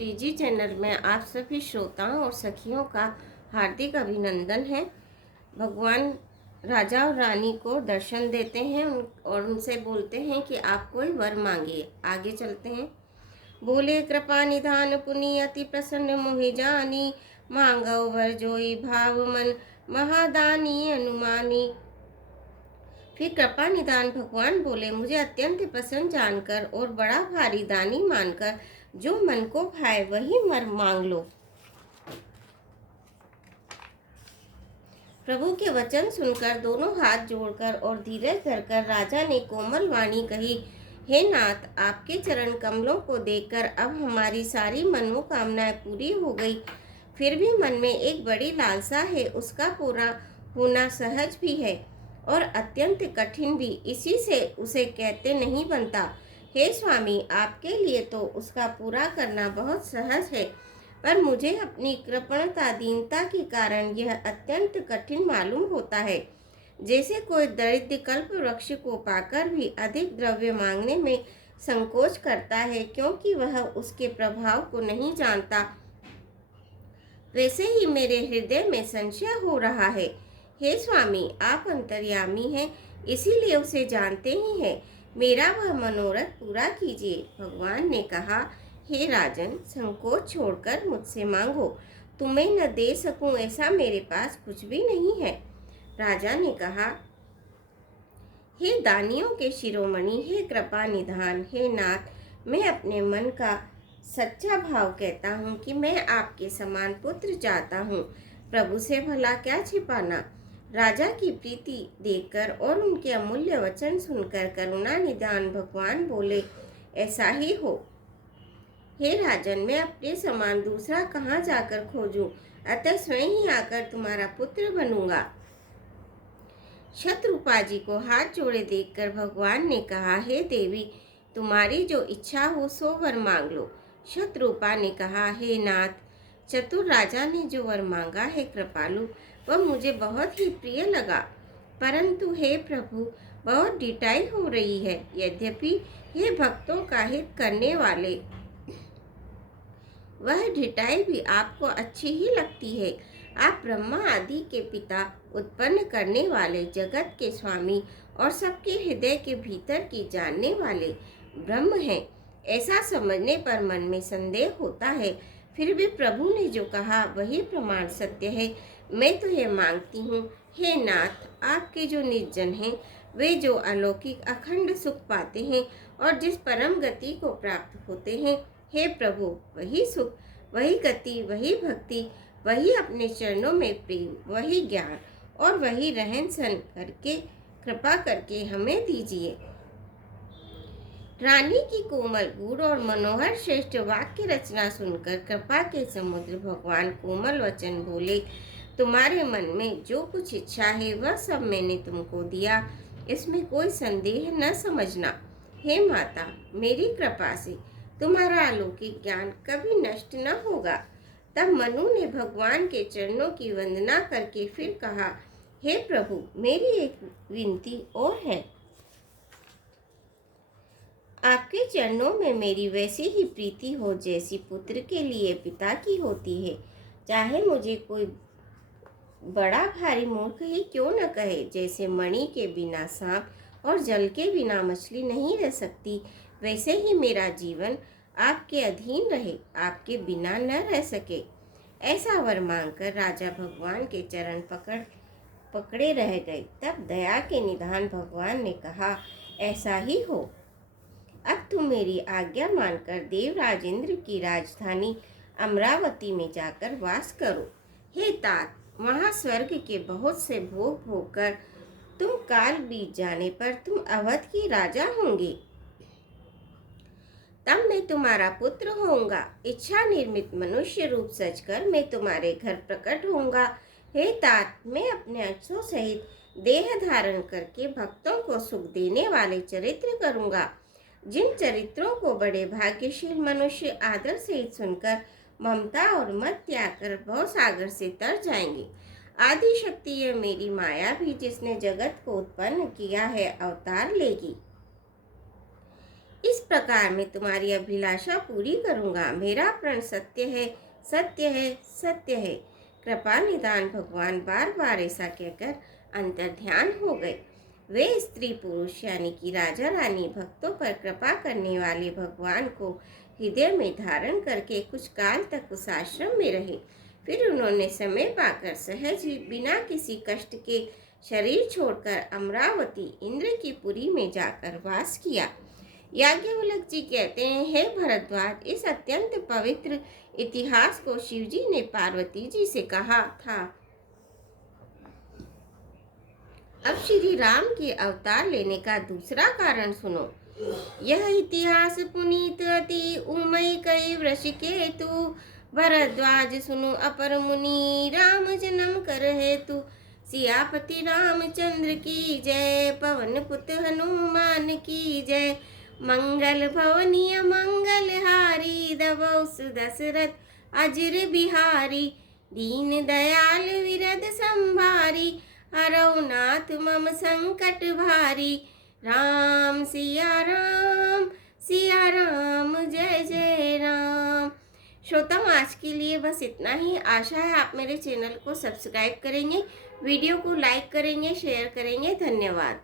श्री जी channel में आप सभी श्रोताओं और सखियों का हार्दिक अभिनंदन है। भगवान राजा और रानी को दर्शन देते हैं और उनसे बोलते हैं कि आप कोई वर मांगिए। आगे चलते हैं। बोले कृपा निधान पुनि अति प्रसन्न मोहि जानी, मांगो वर जोई भाव मन महादानी अनुमानी। फिर कृपा निदान भगवान बोले, मुझे अत्यंत प्रसन्न जानकर और बड़ा भारी दानी मानकर जो मन को भाए वही वर मांग लो। प्रभु के वचन सुनकर दोनों हाथ जोड़कर और धीरज धरकर राजा ने कोमल वाणी कही, हे नाथ, आपके चरण कमलों को देखकर अब हमारी सारी मनोकामनाएं पूरी हो गई। फिर भी मन में एक बड़ी लालसा है, उसका पूरा होना सहज भी है और अत्यंत कठिन भी, इसी से उसे कहते नहीं बनता। हे स्वामी, आपके लिए तो उसका पूरा करना बहुत सहज है, पर मुझे अपनी कृपणता दीनता के कारण यह अत्यंत कठिन मालूम होता है। जैसे कोई दरिद्र कल्प वृक्ष को पाकर भी अधिक द्रव्य मांगने में संकोच करता है, क्योंकि वह उसके प्रभाव को नहीं जानता, वैसे ही मेरे हृदय में संशय हो रहा है। हे स्वामी, आप अंतर्यामी हैं, इसीलिए उसे जानते ही हैं। मेरा वह मनोरथ पूरा कीजिए। भगवान ने कहा, हे राजन, संकोच छोड़कर मुझसे मांगो। तुम्हें न दे सकूं ऐसा मेरे पास कुछ भी नहीं है। राजा ने कहा, हे दानियों के शिरोमणि, हे कृपा निधान, हे नाथ, मैं अपने मन का सच्चा भाव कहता हूँ कि मैं आपके समान पुत्र चाहता हूँ। प्रभु से भला क्या छिपाना। राजा की प्रीति देखकर और उनके अमूल्य वचन सुनकर करुणा निधान भगवान बोले, ऐसा ही हो। हे राजन, मैं अपने समान दूसरा कहाँ जाकर खोजूं, अतः स्वयं ही आकर तुम्हारा पुत्र बनूंगा। शत्रुपा जी को हाथ जोड़े देखकर भगवान ने कहा, हे देवी, तुम्हारी जो इच्छा हो सो वर मांग लो। शत्रुपा ने कहा, हे नाथ, चतुर राजा ने जो वर मांगा है कृपालु, वह मुझे बहुत ही प्रिय लगा, परंतु हे प्रभु, बहुत ढिठाई हो रही है। यद्यपि हे भक्तों का हित करने वाले, वह ढिठाई भी आपको अच्छी ही लगती है। आप ब्रह्मा आदि के पिता, उत्पन्न करने वाले, जगत के स्वामी और सबके हृदय के भीतर की जानने वाले ब्रह्म हैं। ऐसा समझने पर मन में संदेह होता है, फिर भी प्रभु ने जो कहा वही प्रमाण सत्य है। मैं तो ये मांगती हूँ, हे नाथ, आपके जो निर्जन हैं, वे जो अलौकिक अखंड सुख पाते हैं और जिस परम गति को प्राप्त होते हैं, हे प्रभु, वही सुख, वही गति, वही भक्ति, वही अपने चरणों में प्रेम, वही ज्ञान और वही रहन सहन करके कृपा करके हमें दीजिए। रानी की कोमल गूढ़ और मनोहर श्रेष्ठ वाक्य रचना सुनकर कृपा के समुद्र भगवान कोमल वचन बोले, तुम्हारे मन में जो कुछ इच्छा है वह सब मैंने तुमको दिया, इसमें कोई संदेह न समझना। हे माता, मेरी कृपा से तुम्हारा अलौकिक ज्ञान कभी नष्ट न होगा। तब मनु ने भगवान के चरणों की वंदना करके फिर कहा, हे प्रभु, मेरी एक विनती और है। आपके चरणों में मेरी वैसी ही प्रीति हो जैसी पुत्र के लिए पिता की होती है। चाहे मुझे कोई बड़ा भारी मूर्ख ही क्यों न कहे, जैसे मणि के बिना सांप और जल के बिना मछली नहीं रह सकती, वैसे ही मेरा जीवन आपके अधीन रहे, आपके बिना न रह सके। ऐसा वर मांगकर राजा भगवान के चरण पकड़े रह गए। तब दया के निधान भगवान ने कहा, ऐसा ही हो। अब तुम मेरी आज्ञा मानकर देवराज इंद्र की राजधानी अमरावती में जाकर वास करो। हे तात, वहाँ स्वर्ग के बहुत से भोग भोगकर तुम काल बीत जाने पर तुम अवध की राजा होंगे। तब मैं तुम्हारा पुत्र होऊंगा। इच्छा निर्मित मनुष्य रूप सजकर मैं तुम्हारे घर प्रकट होऊंगा। हे तात, मैं अपने अंशों सहित देह धारण करके भक्तों को सुख देने वाले चरित्र करूंगा, जिन चरित्रों को बड़े भाग्यशील मनुष्य आदर सहित सुनकर ममता और मत त्याग कर भव सागर से तर जाएंगे। आदि शक्ति यह मेरी माया भी, जिसने जगत को उत्पन्न किया है, अवतार लेगी। इस प्रकार मैं तुम्हारी अभिलाषा पूरी करूँगा। मेरा प्रण सत्य है, सत्य है, सत्य है। कृपा निदान भगवान बार बार ऐसा कहकर अंतर्ध्यान हो गए। वे स्त्री पुरुष यानी कि राजा रानी भक्तों पर कृपा करने वाले भगवान को हृदय में धारण करके कुछ काल तक उस आश्रम में रहे। फिर उन्होंने समय पाकर सहज ही बिना किसी कष्ट के शरीर छोड़कर अमरावती इंद्र की पुरी में जाकर वास किया। याज्ञवल्क्य जी कहते हैं, हे भरद्वाज, इस अत्यंत पवित्र इतिहास को शिवजी ने पार्वती जी से कहा था। अब श्री राम के अवतार लेने का दूसरा कारण सुनो। यह इतिहास पुनीत अति उमय कई वृषिकेतु, भरद्वाज सुनो अपर मुनि, राम जन्म कर हेतु। सियापति रामचंद्र की जय, पवन पुत हनुमान की जय। मंगल भवनीय मंगल हारी, दबोस दशरथ अजर बिहारी। दीन दयाल विरद संभारी, हरौ नाथ मम संकट भारी। राम सिया राम, सिया राम, जय जय राम। श्रोताओं, आज के लिए बस इतना ही। आशा है आप मेरे चैनल को सब्सक्राइब करेंगे, वीडियो को लाइक करेंगे, शेयर करेंगे। धन्यवाद।